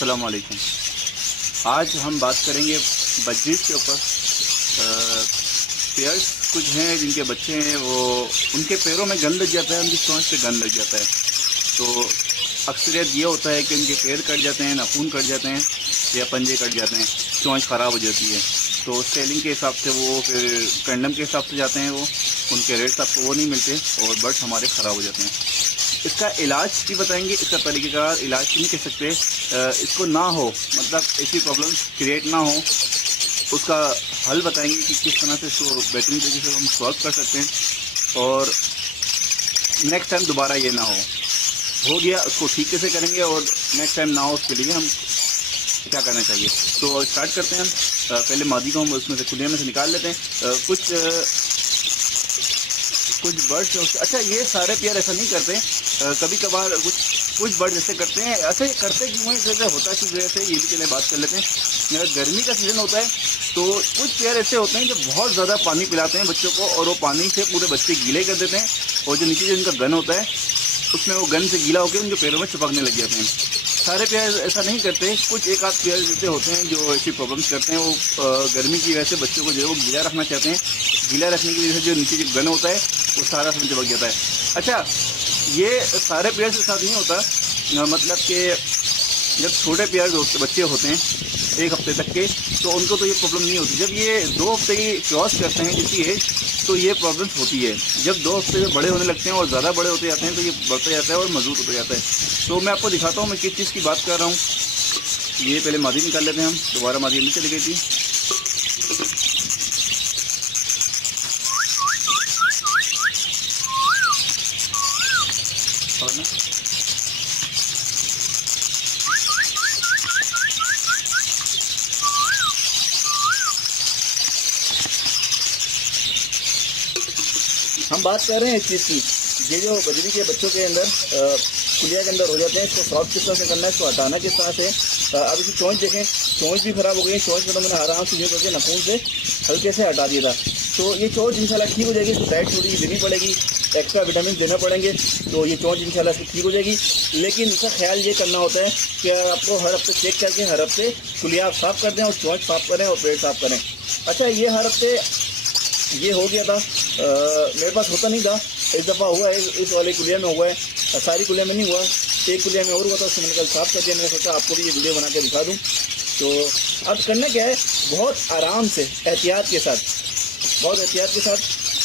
अस्सलाम वालेकुम। आज हम बात करेंगे बज्जीज के ऊपर। पेयर्स कुछ हैं जिनके बच्चे हैं, वो उनके पैरों में गंद लग जाता है, उनकी चोंच पे गंद लग जाता है। तो अक्सरियत ये होता है कि उनके पैर कट जाते हैं, नाखून कट जाते हैं या पंजे कट जाते हैं, चोंच ख़राब हो जाती है। तो सेलिंग के हिसाब से वो फिर कंडम के हिसाब से जाते हैं, वो उनके रेट्स आपको वो नहीं मिलते और बर्ड्स हमारे ख़राब हो जाते हैं। इसका इलाज भी बताएंगे, इसका तरीक़ेकार इलाज नहीं कह सकते। इसको ना हो, मतलब ऐसी प्रॉब्लम क्रिएट ना हो, उसका हल बताएंगे कि किस तरह से इसको बेहतरीन तरीके से हम सॉल्व कर सकते हैं और नेक्स्ट टाइम दोबारा ये ना हो गया उसको ठीक कैसे करेंगे और नेक्स्ट टाइम ना हो उसके लिए हम क्या करना चाहिए। तो स्टार्ट करते हैं हम। पहले मादी को हम उसमें से खुले में से निकाल लेते हैं। कुछ बर्ड्स, अच्छा ये सारे पेयर ऐसा नहीं करते, कभी कभार कुछ बर्ड जैसे करते हैं। ऐसे करते क्यों है, जैसे होता है किस वजह से, ये भी चले बात कर लेते हैं। गर्मी का सीज़न होता है तो कुछ पेयर ऐसे होते हैं जो बहुत ज़्यादा पानी पिलाते हैं बच्चों को और वो पानी से पूरे बच्चे गीले कर देते हैं और जो नीचे जो इनका गन होता है उसमें वो गन से गीला होकर उनके पैरों में चिपकने लग जाते हैं। सारे पेयर ऐसा नहीं करते, कुछ एक आध पेयर जैसे होते हैं जो ऐसी प्रॉब्लम्स करते हैं। वो गर्मी की वजह से बच्चों को जो है वो गीला रखना चाहते हैं, गीला रखने की वजह से जो नीचे जो गन होता है वो सारा समय चिपक जाता है। अच्छा, ये सारे पेयर के साथ नहीं होता, मतलब कि जब छोटे पेयर बच्चे होते हैं 1 हफ्ते तक के, तो उनको तो ये प्रॉब्लम नहीं होती। जब ये 2 हफ्ते की क्रॉस करते हैं किसी एज, तो ये प्रॉब्लम्स होती है। जब 2 हफ्ते में बड़े होने लगते हैं और ज़्यादा बड़े होते जाते हैं तो ये बढ़ता जाता है और मजबूत होता जाता है। तो मैं आपको दिखाता हूँ मैं किस चीज़ की बात कर रहा हूँ। ये पहले मादी निकाल लेते हैं हम, दोबारा मादी अंदर चली गई थी। और ना हम बात कर रहे हैं इस चीज़ की, ये जो बजरी के बच्चों के अंदर कुलिया के अंदर हो जाते हैं, इसको सॉफ्ट किस तरह से करना है, इसको हटाना किस तरह से। अब इसकी चोंच देखें, चोंच भी ख़राब हो गई है। चोंच में तो मैंने आराम से करके नाखून से हल्के से हटा दिया था। तो ये चोंच इंशाल्लाह ठीक हो जाएगी। इसको डाइट थोड़ी देनी पड़ेगी, एक्स्ट्रा विटामिन देना पड़ेंगे, तो ये चोंच इंशाल्लाह से ठीक हो जाएगी। लेकिन इसका ख्याल ये करना होता है कि आपको हर हफ्ते चेक करके हर हफ्ते कुलिया आप साफ़ कर दें और चोंच साफ़ करें और पेट साफ़ करें। अच्छा, ये हर हफ्ते ये हो गया था, मेरे पास होता नहीं था। इस दफ़ा हुआ है, इस वाले कुलिया में हुआ है, सारी कुलिया में नहीं हुआ, एक कुलिया में और हुआ था, उसको मैंने कल साफ़ कर दिया। मैंने सोचा आपको भी ये वीडियो बना के दिखा दूँ। तो अब करना क्या है, बहुत आराम से एहतियात के साथ, बहुत एहतियात के साथ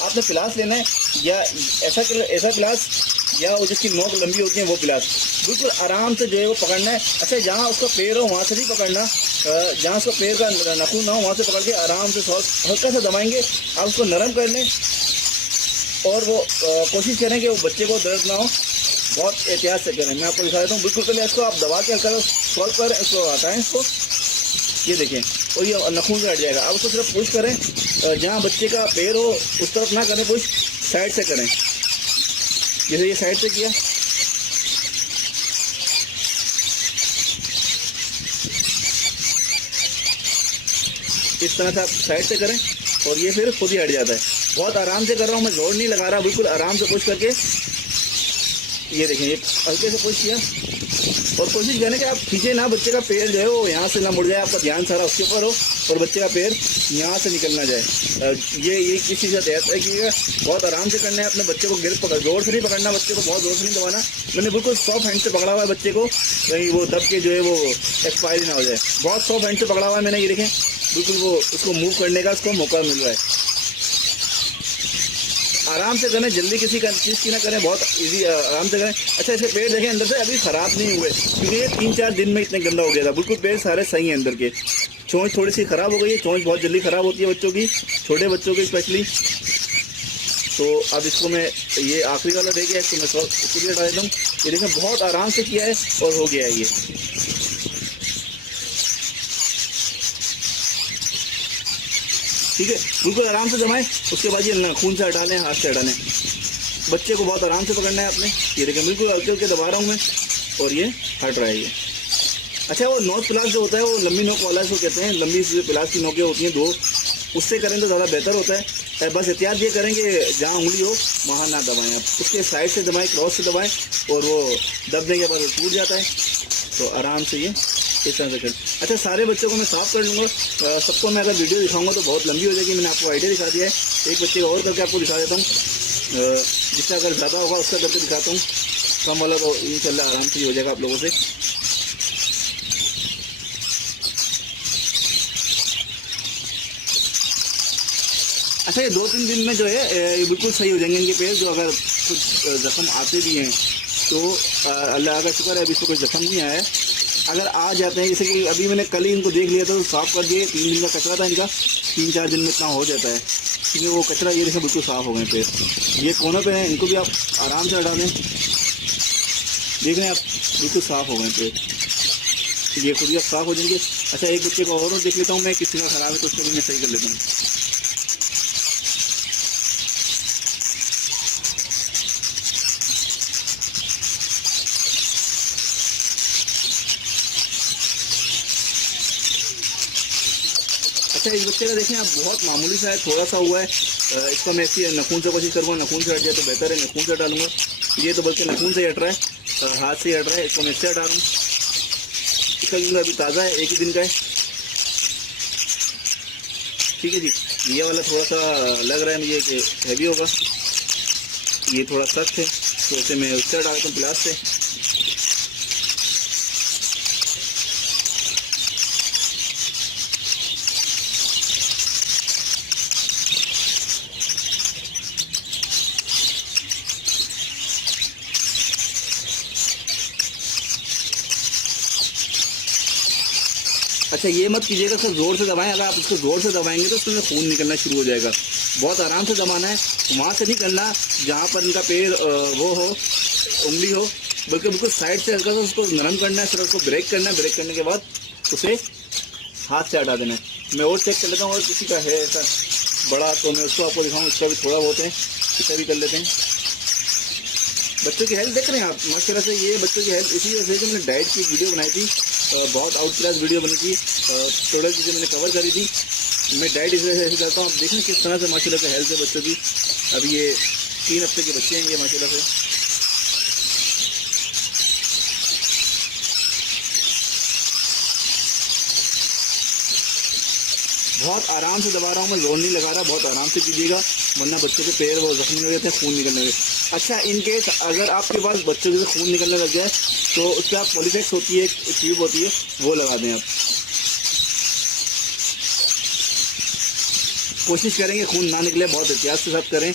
आपने पिलास लेना है, या ऐसा पिलास या वो जिसकी नोक लंबी होती है वो पिलास, बिल्कुल आराम से जो है वो पकड़ना है। अच्छा, जहाँ उसका पैर हो वहाँ से नहीं पकड़ना, जहाँ उसका पैर का नाखून ना हो वहाँ से पकड़ के आराम से हल्का सा दबाएंगे। आप उसको नरम कर लें और वो कोशिश करें कि वो बच्चे को दर्द ना हो। बहुत एहतियात से करें, मैं आपको दिखा देता हूँ। बिल्कुल पहले इसको आप दबा के हल्का सॉल्व करें, इसको हटाएँ इसको, ये देखें, और ये नाखून से हट जाएगा। आप उसको सिर्फ पुश करें, जहाँ बच्चे का पैर हो उस तरफ ना करें, पुश साइड से करें, जैसे ये साइड से किया। इस तरह से आप साइड से करें और ये फिर खुद ही हट जाता है। बहुत आराम से कर रहा हूँ मैं, जोर नहीं लगा रहा, बिल्कुल आराम से पुश करके, ये देखें, ये हल्के से पुश किया। और कोशिश करें कि आप खींचे ना, बच्चे का पैर जो है वो यहाँ से ना मुड़ जाए, आपका ध्यान सारा उसके ऊपर हो और बच्चे का पैर यहाँ से निकल ना जाए। ये किसी से तय है कि बहुत आराम से करना है। अपने बच्चे को गिर पकड़, जोर से नहीं पकड़ना, बच्चे को बहुत जोर से नहीं दबाना। मैंने बिल्कुल सॉफ्ट हैंड से पकड़ा हुआ है बच्चे को, कहीं वो दब के जो है वो एक्सपायरी ना हो जाए। बहुत सॉफ्ट हैंड से पकड़ा हुआ है मैंने, ये देखें, बिल्कुल वो उसको मूव करने का उसको मौका मिल रहा है। आराम से करें, जल्दी किसी का चीज़ की ना करें, बहुत इजी, आराम से करें। अच्छा, ऐसे पेड़ देखें अंदर से अभी ख़राब नहीं हुए, क्योंकि ये 3-4 दिन में इतने गंदा हो गया था। बिल्कुल पेड़ सारे सही हैं अंदर के। चोंच थोड़ी सी ख़राब हो गई है, चोंच बहुत जल्दी ख़राब होती है बच्चों की, छोटे बच्चों की स्पेशली। तो अब इसको मैं ये आखिरी वाला दे गया, इसको मैं इसको भी हटा देता हूँ। ये देखें, बहुत आराम से किया है और हो गया है ये। ठीक है, बिल्कुल आराम से जमाएं। उसके बाद ये नाखून से हटा लें, हाथ से हटा लें। बच्चे को बहुत आराम से पकड़ना है आपने, ये देखें, बिल्कुल हल्के हल्के दबा रहा हूँ मैं और ये हट रहा है ये। अच्छा, वो नोक पिलास जो होता है, वो लंबी नोक वाला इसको कहते हैं, लंबी पिलास की नोकें होती हैं 2, उससे करें तो ज़्यादा बेहतर होता है। बस एहतियात ये करें कि जहाँ उंगली हो वहाँ ना दबाएं, आप उसके साइड से दबाएं, क्रॉस से दबाएं, और वो दबने के बाद टूट जाता है। तो आराम से ये इस तरह से कर। अच्छा, सारे बच्चों को मैं साफ़ कर लूँगा। सबको मैं अगर वीडियो दिखाऊंगा तो बहुत लंबी हो जाएगी। मैंने आपको आइडिया दिखा दिया है। एक बच्चे का और करके आपको दिखा देता हूँ। जिसका अगर ज़्यादा होगा उसका करके दिखाता हूँ। कम वाला तो इंशाल्लाह आराम से हो जाएगा आप लोगों से। अच्छा, ये 2-3 दिन में जो है ये बिल्कुल सही हो जाएंगे इनके पैर। जो अगर कुछ जख्म आते भी हैं तो अल्लाह का शुक्र है अभी इसको कोई जख्म नहीं आया है। अगर आ जाते हैं, जैसे कि अभी मैंने कल ही इनको देख लिया था तो साफ़ कर दिए। 3 दिन का कचरा था इनका, 3-4 दिन में इतना हो जाता है क्योंकि वो कचरा ये जैसे बिल्कुल साफ़ हो गए पैर। ये कोनों पे हैं, इनको भी आप आराम से हटा दें। देख रहे हैं आप, बिल्कुल साफ़ हो गए पैर। ये खुद ही अब साफ़ हो जाएंगे। अच्छा, एक बच्चे को और देख लेता हूँ मैं, किसी का ख़राब है तो उसको भी मैं सही कर लेता हूँ। अच्छा, इस बच्चे का देखें आप, बहुत मामूली सा है, थोड़ा सा हुआ है। इसका मैं ऐसी नखून से कोशिश करूँगा, नखून से हट जाए तो बेहतर है। नखून से हटा लूँगा। ये तो बल्कि नखून से ही हट रहा है, हाथ से ही हट रहा है। इसको मैं इससे हटा लूँ। इसका क्योंकि अभी ताज़ा है, 1 ही दिन का है। ठीक है जी। ये वाला थोड़ा सा लग रहा है मुझे कि हैवी होगा, ये थोड़ा सख्त है तो इसे मैं उससे हटा देता हूँ प्लास से। अच्छा, ये मत कीजिएगा सर ज़ोर से दबाएं। अगर आप इसको ज़ोर से दबाएंगे तो उसमें खून निकलना शुरू हो जाएगा। बहुत आराम से दबाना है, वहाँ से नहीं करना जहाँ पर इनका पैर वो हो, उंगली हो, बल्कि बिल्कुल साइड से हल्का सा उसको नरम करना है। फिर उसको ब्रेक करना है। ब्रेक करने के बाद उसे हाथ से हटा देना है। मैं और चेक कर लेता हूँ, और किसी का है ऐसा बड़ा तो मैं उसको आपको दिखाऊँ। इसका भी थोड़ा बहुत है, इसे भी कर लेते हैं। बच्चों की हेल्थ देख रहे हैं आप, माशाल्लाह से। ये बच्चों की हेल्थ इसी वजह से कि मैंने डाइट की वीडियो बनाई थी, बहुत आउट क्लास वीडियो बनी थी। थोड़ा चीज़ें मैंने कवर करी थी। मैं डाइट इस वजह से करता हूँ। आप देखें किस तरह से माशाल्लाह से हेल्थ है बच्चों की। अभी ये 3 हफ्ते के बच्चे हैं ये माशाल्लाह से। बहुत आराम से दबा रहा हूँ मैं, जोर नहीं लगा रहा। बहुत आराम से कीजिएगा, वरना बच्चों के पैर वो जख्मी हो जाते हैं, खून निकलने लगे। अच्छा, इनकेस अगर आपके पास बच्चों के खून निकलने लग जाए तो उसका पॉलीफेक्स होती है, एक ट्यूब होती है, वो लगा दें आप। कोशिश करेंगे खून ना निकले, बहुत एहतियात से साथ करें।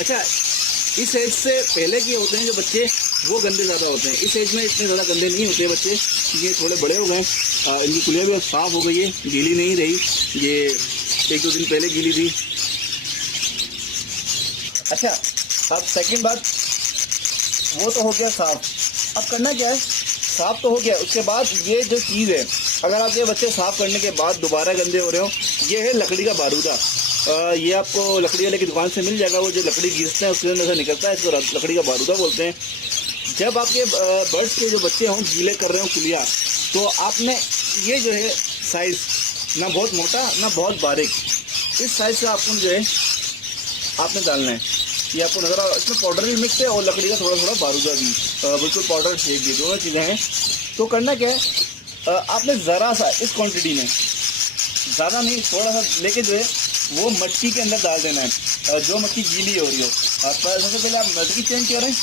अच्छा, इस एज से पहले के होते हैं जो बच्चे, वो गंदे ज़्यादा होते हैं। इस एज में इतने ज़्यादा गंदे नहीं होते बच्चे, क्योंकि थोड़े बड़े हो गए। इनकी कुलिया भी अब साफ़ हो गई है, गीली नहीं रही। ये 1-2 दिन पहले गीली थी। अच्छा, अब सेकंड बात, वो तो हो गया साफ़। अब करना क्या है, साफ़ तो हो गया, उसके बाद ये जो चीज़ है, अगर आपके बच्चे साफ़ करने के बाद दोबारा गंदे हो रहे हो, ये है लकड़ी का बारूदा। ये आपको लकड़ी वाले की दुकान से मिल जाएगा। वो जो लकड़ी घिसते हैं उसके अंदर से निकलता है, इसको लकड़ी का बारूदा बोलते हैं। जब आपके बर्ड्स के जो बच्चे हों गीले कर रहे हो कुलिया, तो आपने ये जो है साइज़, ना बहुत मोटा ना बहुत बारीक, इस साइज़ से आपको जो है आपने डालना है। ये आपको नज़र आ, इसमें पाउडर भी मिक्स है और लकड़ी का थोड़ा थोड़ा बारूदा भी, बिल्कुल पाउडर शेप भी, दोनों चीज़ें हैं। तो करना क्या है, आपने ज़रा सा इस क्वांटिटी में, ज़्यादा नहीं, थोड़ा सा लेके जो है वो मटकी के अंदर डाल देना है, जो मटकी गीली हो रही हो। सबसे पहले आप मटकी चेंज करें,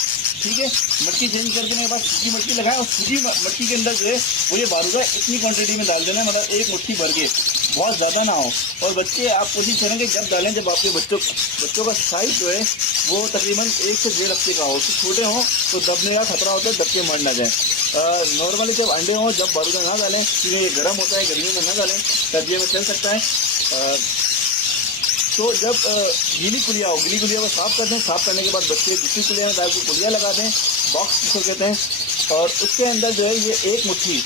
ठीक है। मटकी चेंज करने के बाद सूखी मटकी लगाएं और सूखी मटकी के अंदर जो है वो ये बारूदा इतनी क्वांटिटी में डाल देना है, मतलब 1 मुट्ठी भर के, बहुत ज़्यादा ना हो। और बच्चे आप कोशिश करेंगे जब डालें, जब आपके बच्चों का साइज़ जो है वो तकरीबन 1 से 1.5 हफ्ते का हो। तो छोटे हों तो दबने का खतरा होता है, दब के मर ना जाए। नॉर्मली जब अंडे हों, जब बारूदा ना डालें, क्योंकि ये गर्म होता है, गर्मी में ना डालें, सर्दियों में चल सकता है। तो जब गीली कुलिया हो, गीली कुलिया को साफ़ कर दें। साफ़ करने के बाद बच्चे दूसरी कुलिया में डाल के कुलिया लगा दें, बॉक्स जिसको कहते हैं, और उसके अंदर जो है ये 1 मुट्ठी,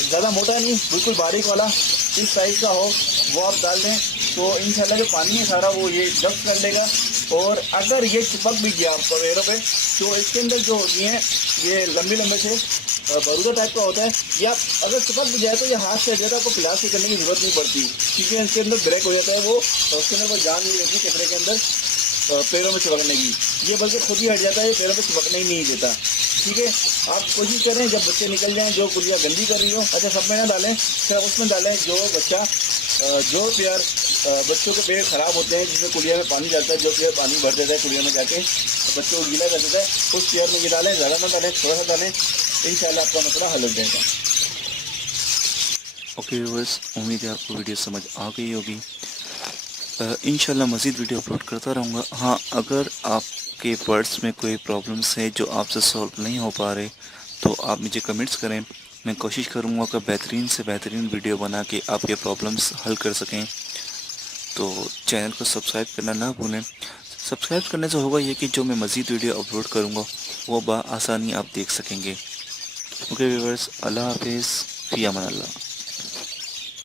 ज़्यादा मोटा नहीं, बिल्कुल बारीक वाला, इस साइज़ का हो, वो आप डाल दें। तो इंशाल्लाह जो पानी है सारा वो ये जब्त कर लेगा। और अगर ये चिपक भी गया पैरों पे, तो इसके अंदर जो होती हैं ये लंबे लंबे से बारूदा टाइप का होता है, या अगर चिपक भी जाए तो ये हाथ से हट जाता है, आपको प्लास्टिक करने की जरूरत नहीं पड़ती, क्योंकि इसके अंदर ब्रेक हो जाता है वो, और उसके अंदर वो जान नहीं रहती कचरे के अंदर। पैरों में चिपकने की, ये बल्कि खुद ही हट जाता है, ये पैरों पे चिपकने ही नहीं देता। ठीक है, आप कोशिश करें जब बच्चे निकल जाएं, जो कुलिया गंदी कर रही हो, अच्छा सब में ना डालें, फिर उसमें डालें जो बच्चा जो पेयर बच्चों के पेड़ ख़राब होते हैं, जिसमें कुलिया में पानी जाता है, जो पेयर पानी भर देता है कुलिया में जाके बच्चों को गीला कर देता है, उस पेयर में ये डालें, ज़्यादा ना डालें, थोड़ा सा डालें, इंशाल्लाह आपका मसला हल हो जाएगा। ओके व्यूअर्स, उम्मीद है आपको वीडियो समझ आ गई होगी। इंशाल्लाह मज़ीद वीडियो अपलोड करता रहूँगा। हाँ, अगर आपके बर्ड्स में कोई प्रॉब्लम्स है जो आपसे सॉल्व नहीं हो पा रहे, तो आप मुझे कमेंट्स करें, मैं कोशिश करूँगा कि बेहतरीन से बेहतरीन वीडियो बना के आपके प्रॉब्लम्स हल कर सकें। तो चैनल को सब्सक्राइब करना ना भूलें। सब्सक्राइब करने से होगा ये कि जो मैं मज़ीद वीडियो अपलोड करूँगा वो बआसानी आप देख सकेंगे। ओके व्यूअर्स, अल्लाह हाफिज़, फ़ी अमान अल्लाह।